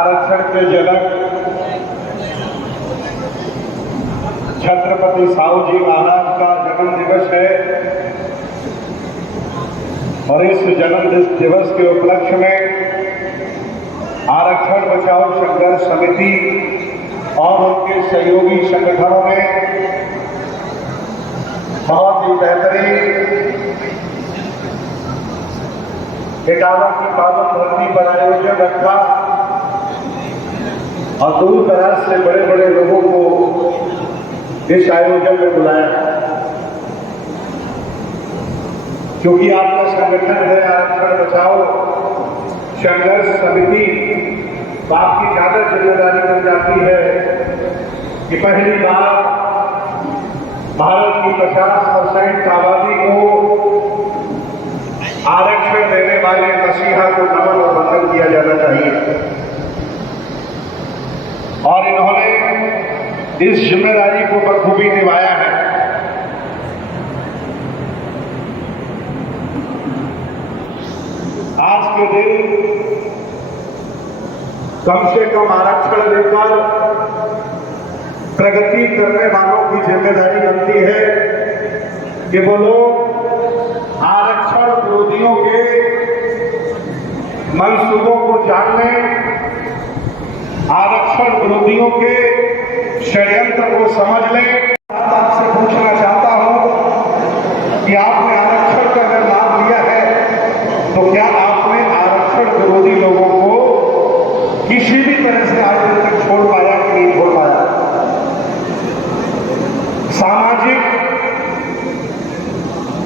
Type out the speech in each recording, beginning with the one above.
आरक्षण के जनक छत्रपति साहू जी महाराज का जन्म दिवस है और इस जन्म दिवस के उपलक्ष्य में आरक्षण बचाओ संघर्ष समिति और उनके सहयोगी संगठनों ने बहुत ही बेहतरीन 51 की पावन धरती पर आयोजन रखा और दूर दराज से बड़े बड़े लोगों को इस आयोजन में बुलाया, क्योंकि आपका संगठन है आरक्षण बचाओ संघर्ष समिति, तो आपकी ज्यादा जिम्मेदारी बन जाती है कि पहली बार भारत की 50% आबादी को आरक्षण देने वाले मसीहा को नमन और वंदन किया जाना चाहिए। और इन्होंने इस जिम्मेदारी को बखूबी निभाया है। आज के दिन कम से कम आरक्षण लेकर प्रगति करने वालों की जिम्मेदारी बनती है कि वो लोग आरक्षण विरोधियों के मंसूबों को जान लें, आरक्षण विरोधियों के षड्यंत्र को समझ लें। आपसे पूछना चाहता हूं कि आपने आरक्षण का अगर लाभ लिया है तो क्या आपने आरक्षण विरोधी लोगों को किसी भी तरह से आज तक छोड़ पाया कि नहीं छोड़ पाया? सामाजिक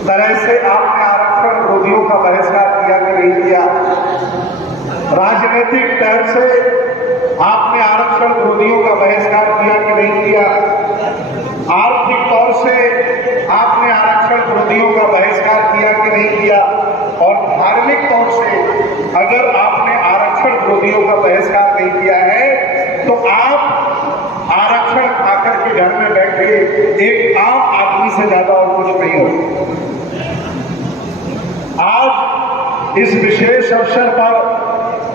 तरह से आपने आरक्षण विरोधियों का बहिष्कार किया कि नहीं किया? राजनीतिक तरह से आपने आरक्षण विरोधियों का बहिष्कार किया कि नहीं किया? आर्थिक तौर से आपने आरक्षण विरोधियों का बहिष्कार किया कि नहीं किया? और धार्मिक तौर से अगर आपने आरक्षण विरोधियों का बहिष्कार नहीं किया है तो आप आरक्षण खाकर के घर में बैठे एक आम आदमी से ज्यादा और कुछ नहीं हो। आज इस विशेष अवसर पर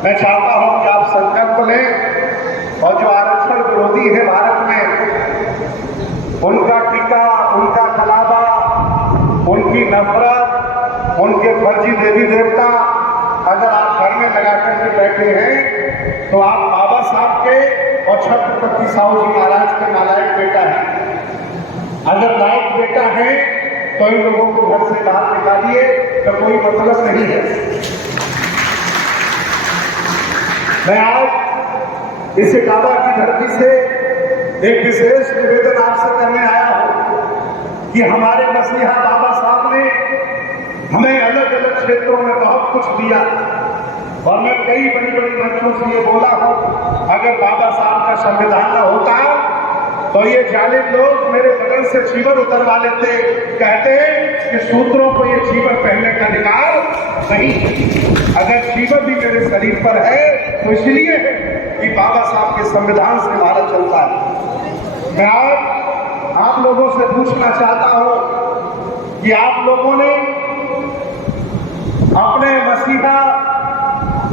मैं चाहता हूं कि आप संकल्प लें और जो आरक्षण विरोधी है भारत में, उनका टीका, उनका कलावा, उनकी नफरत, उनके फर्जी देवी देवता अगर आप घर में लगा करके बैठे हैं तो आप बाबा साहब के और छत्रपति साहू जी महाराज के नालायक बेटा है। अगर लायक बेटा है तो इन लोगों को घर से बाहर निकालिए, तो कोई मतलब नहीं है। मैं आज इस काबा की धरती से एक विशेष निवेदन आपसे करने आया हूं कि हमारे मसीहा बाबा साहब ने हमें अलग अलग क्षेत्रों में बहुत कुछ दिया और मैं कई बड़ी बड़ी मंचों से ये बोला हूं, अगर बाबा साहब का संविधान न होता तो ये जालिम लोग मेरे बगल से जीवन उतरवा लेते, कहते कि सूत्रों को ये जीवन पहनने का अधिकार नहीं। अगर जीवन भी मेरे शरीर पर है तो इसलिए कि बाबा साहब के संविधान से भारत चलता है। मैं आज आप लोगों से पूछना चाहता हूं कि आप लोगों ने अपने मसीहा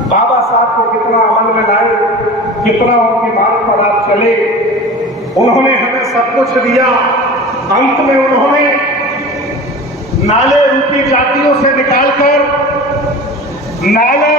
बाबा साहब को कितना अमल में लाए, कितना उनके मार्ग पर आप चले। उन्होंने हमें सब कुछ दिया, अंत में उन्होंने नाले रूपी जातियों से निकालकर नाला